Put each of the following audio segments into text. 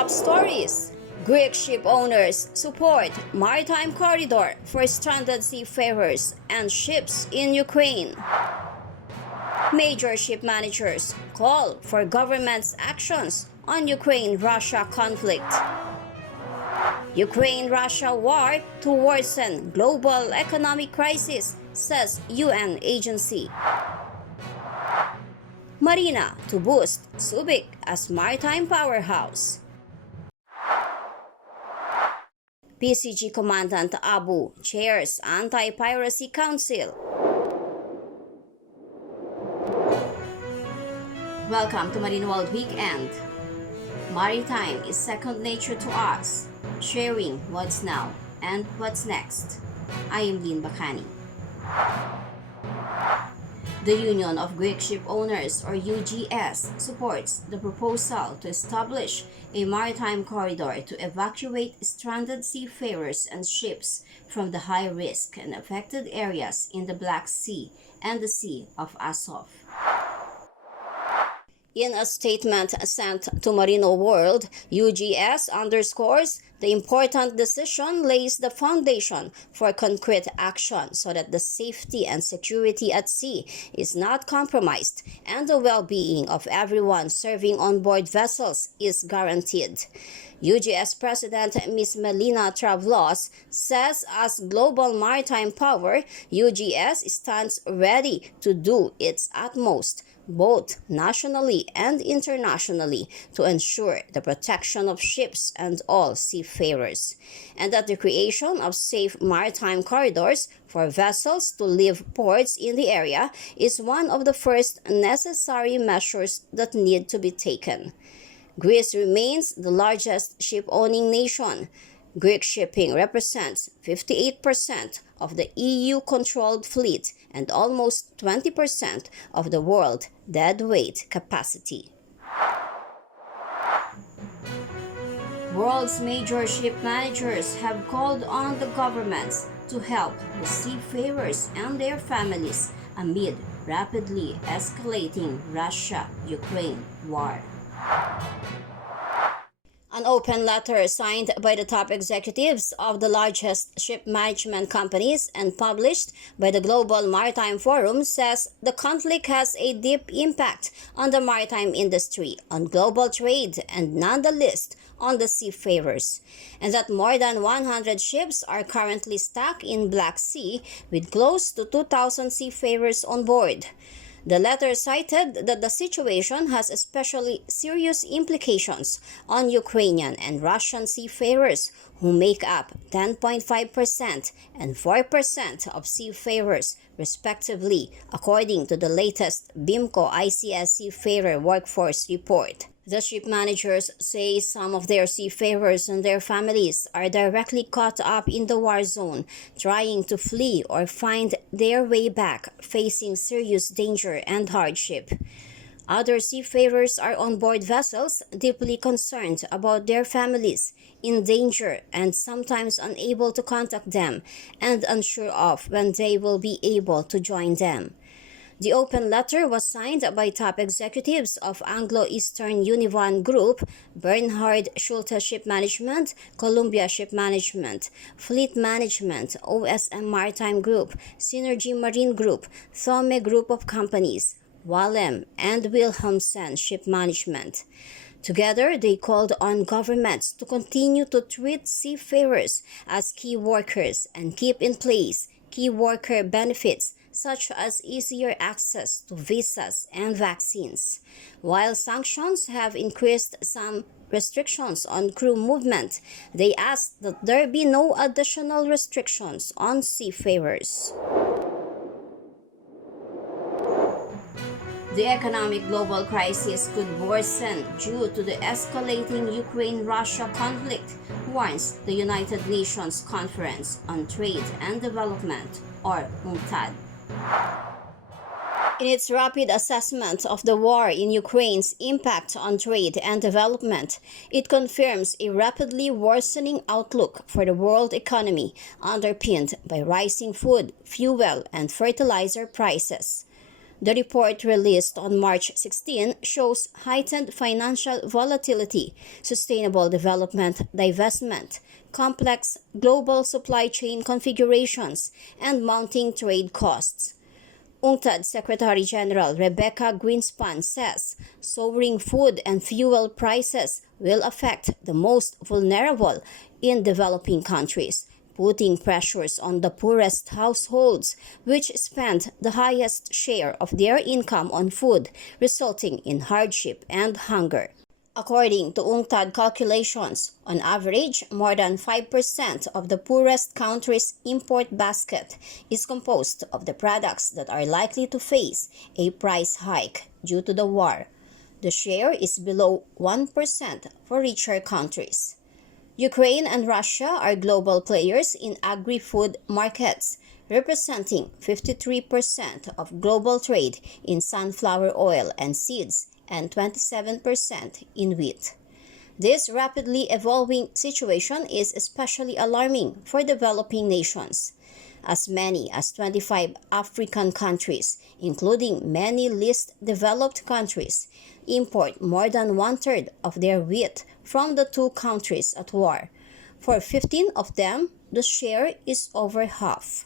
top stories. Greek ship owners support maritime corridor for stranded seafarers and ships in Ukraine. Major ship managers call for government's actions on Ukraine-Russia conflict. Ukraine-Russia war to worsen global economic crisis, says UN agency. Marina to boost Subic as maritime powerhouse. PCG Commandant Abu chairs Anti-piracy Council. Welcome to Marino World Weekend. Maritime is second nature to us, sharing what's now and what's next. I am Lynn Bacani. The Union of Greek Ship Owners, or UGS, supports the proposal to establish a maritime corridor to evacuate stranded seafarers and ships from the high-risk and affected areas in the Black Sea and the Sea of Azov. In a statement sent to Marino World, UGS underscores the important decision lays the foundation for concrete action so that the safety and security at sea is not compromised and the well-being of everyone serving on board vessels is guaranteed. UGS President Ms. Melina Travlos says as global maritime power, UGS stands ready to do its utmost both nationally and internationally to ensure the protection of ships and all seafarers, and that the creation of safe maritime corridors for vessels to leave ports in the area is one of the first necessary measures that need to be taken. Greece remains the largest ship-owning nation. Greek shipping represents 58% of the EU-controlled fleet and almost 20% of the world deadweight capacity. World's major ship managers have called on the governments to help the seafarers and their families amid rapidly escalating Russia-Ukraine war. An open letter signed by the top executives of the largest ship management companies and published by the Global Maritime Forum says the conflict has a deep impact on the maritime industry, on global trade, and not the least on the seafarers, and that more than 100 ships are currently stuck in Black Sea with close to 2,000 seafarers on board. The letter cited that the situation has especially serious implications on Ukrainian and Russian seafarers, who make up 10.5% and 4% of seafarers, respectively, according to the latest BIMCO ICS Seafarer Workforce Report. The ship managers say some of their seafarers and their families are directly caught up in the war zone, trying to flee or find their way back, facing serious danger and hardship. Other seafarers are on board vessels, deeply concerned about their families, in danger and sometimes unable to contact them, and unsure of when they will be able to join them. The open letter was signed by top executives of Anglo-Eastern Univan Group, Bernhard Schulte Ship Management, Columbia Ship Management, Fleet Management, OSM Maritime Group, Synergy Marine Group, Thome Group of Companies, Wallem, and Wilhelmsen Ship Management. Together, they called on governments to continue to treat seafarers as key workers and keep in place key worker benefits such as easier access to visas and vaccines. While sanctions have increased some restrictions on crew movement, they asked that there be no additional restrictions on seafarers. The economic global crisis could worsen due to the escalating Ukraine-Russia conflict, warns the United Nations Conference on Trade and Development, or UNCTAD. In its rapid assessment of the war in Ukraine's impact on trade and development, it confirms a rapidly worsening outlook for the world economy, underpinned by rising food, fuel, and fertilizer prices. The report released on March 16 shows heightened financial volatility, sustainable development divestment, complex global supply chain configurations, and mounting trade costs. UNCTAD Secretary General Rebecca Greenspan says soaring food and fuel prices will affect the most vulnerable in developing countries, putting pressures on the poorest households, which spend the highest share of their income on food, resulting in hardship and hunger. According to UNCTAD calculations, on average, more than 5% of the poorest country's import basket is composed of the products that are likely to face a price hike due to the war. The share is below 1% for richer countries. Ukraine and Russia are global players in agri-food markets, representing 53% of global trade in sunflower oil and seeds and 27% in wheat. This rapidly evolving situation is especially alarming for developing nations. As many as 25 African countries, including many least developed countries, import more than one-third of their wheat from the two countries at war. For 15 of them, the share is over half.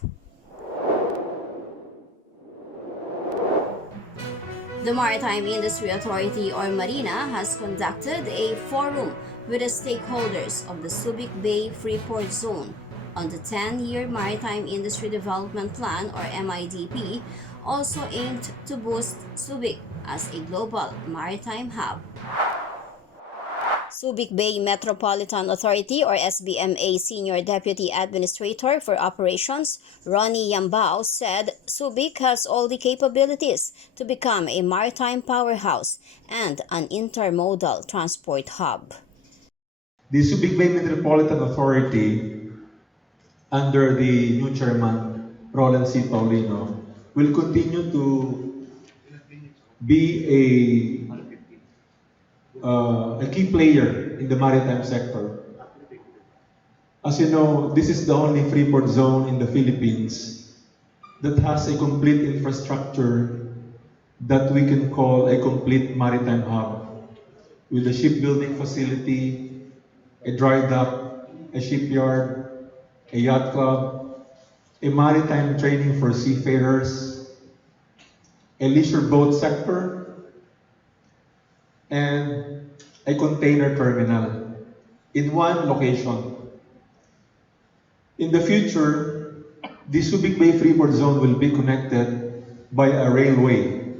The Maritime Industry Authority, or MARINA, has conducted a forum with the stakeholders of the Subic Bay Freeport Zone on the 10-year Maritime Industry Development Plan, or MIDP, also aimed to boost Subic as a global maritime hub. Subic Bay Metropolitan Authority, or SBMA Senior Deputy Administrator for Operations, Ronnie Yambao, said Subic has all the capabilities to become a maritime powerhouse and an intermodal transport hub. The Subic Bay Metropolitan Authority, under the new chairman, Roland C. Paulino, will continue to be a key player in the maritime sector. As you know, this is the only freeport zone in the Philippines that has a complete infrastructure that we can call a complete maritime hub, with a shipbuilding facility, a dry dock, a shipyard, a yacht club, a maritime training for seafarers, a leisure boat sector, and a container terminal in one location. In the future, the Subic Bay Freeport Zone will be connected by a railway.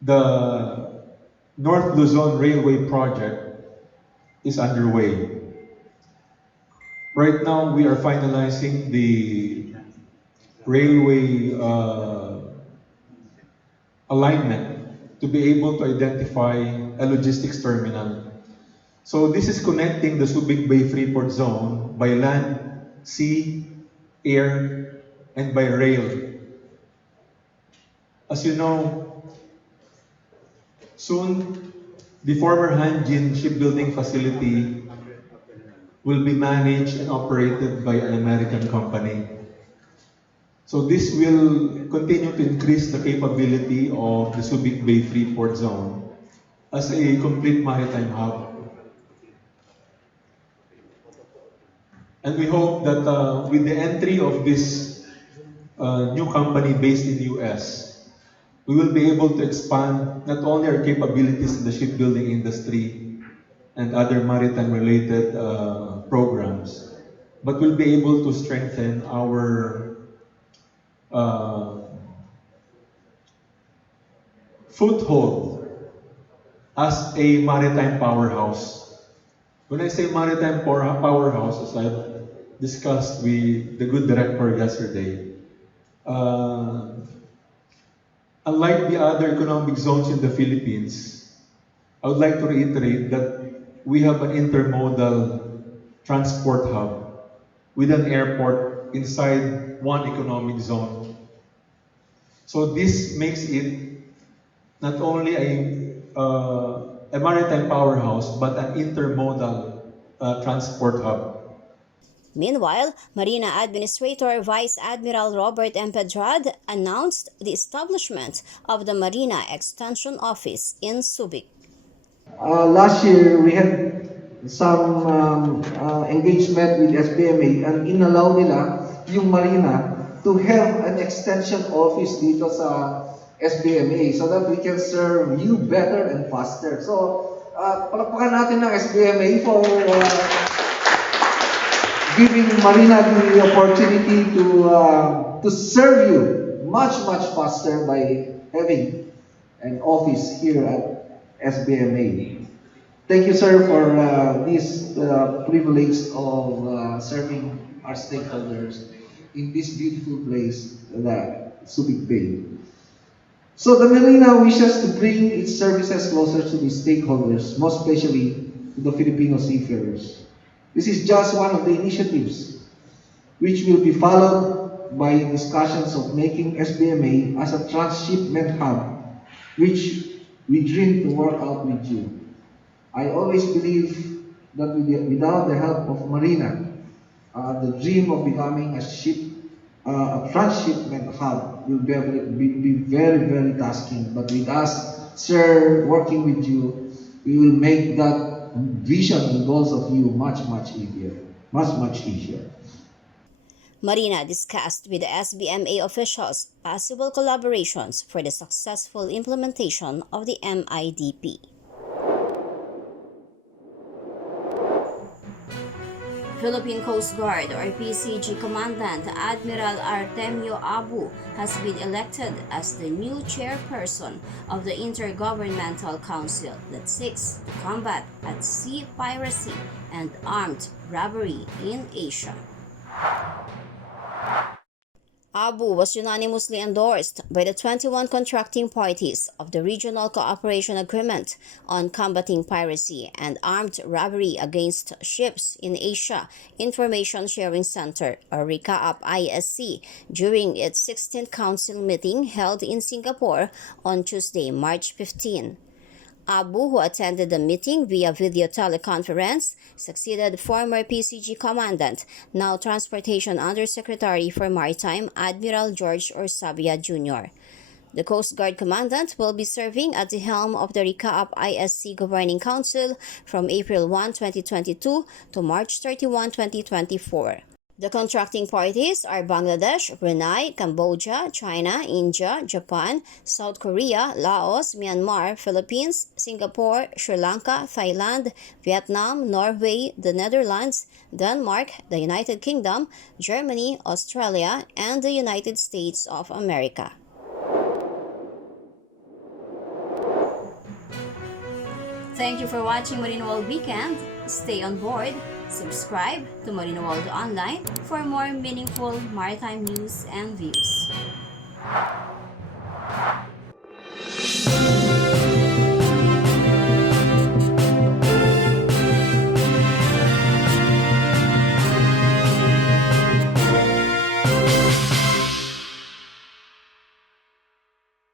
The North Luzon Railway project is underway. Right now, we are finalizing the railway alignment to be able to identify a logistics terminal. So this is connecting the Subic Bay Freeport Zone by land, sea, air, and by rail. As you know, soon the former Hanjin shipbuilding facility will be managed and operated by an American company. So this will continue to increase the capability of the Subic Bay Freeport Zone as a complete maritime hub. And we hope that with the entry of this new company based in the US, we will be able to expand not only our capabilities in the shipbuilding industry and other maritime related programs, but we'll be able to strengthen our foothold as a maritime powerhouse. When I say maritime powerhouse, as I've discussed with the good director yesterday, unlike the other economic zones in the Philippines, I would like to reiterate that we have an intermodal transport hub with an airport inside one economic zone. So this makes it not only a maritime powerhouse, but an intermodal transport hub. Meanwhile, Marina Administrator Vice Admiral Robert M. Pedrad announced the establishment of the Marina Extension Office in Subic. Last year, we had some engagement with SBMA and inallow nila yung Marina to have an extension office dito sa SBMA so that we can serve you better and faster. So, palakpakan natin ng SBMA for giving Marina the opportunity to serve you much faster by having an office here at SBMA. Thank you, sir, for this privilege of serving our stakeholders in this beautiful place, the Subic Bay. So the Marina wishes to bring its services closer to the stakeholders, most especially to the Filipino seafarers. This is just one of the initiatives which will be followed by discussions of making SBMA as a transshipment hub, which we dream to work out with you. I always believe that without the help of Marina, the dream of becoming a transshipment hub will be very tasking. But with us, sir, working with you, we will make that vision and goals of you much easier. Much easier. Marina discussed with the SBMA officials possible collaborations for the successful implementation of the MIDP. Philippine Coast Guard or PCG Commandant Admiral Artemio Abu has been elected as the new chairperson of the Intergovernmental Council that seeks to combat at sea piracy and armed robbery in Asia. Abu was unanimously endorsed by the 21 contracting parties of the Regional Cooperation Agreement on Combating Piracy and Armed Robbery Against Ships in Asia Information Sharing Center, or RICAAP-ISC, during its 16th Council meeting held in Singapore on Tuesday, March 15. Abu, who attended the meeting via video teleconference, succeeded former PCG Commandant, now Transportation Undersecretary for Maritime, Admiral George Orsabia Jr. The Coast Guard Commandant will be serving at the helm of the RICAAP-ISC Governing Council from April 1, 2022 to March 31, 2024. The contracting parties are Bangladesh, Brunei, Cambodia, China, India, Japan, South Korea, Laos, Myanmar, Philippines, Singapore, Sri Lanka, Thailand, Vietnam, Norway, the Netherlands, Denmark, the United Kingdom, Germany, Australia, and the United States of America. Thank you for watching Marino World Weekend. Stay on board. Subscribe to Marino World Online for more meaningful maritime news and views.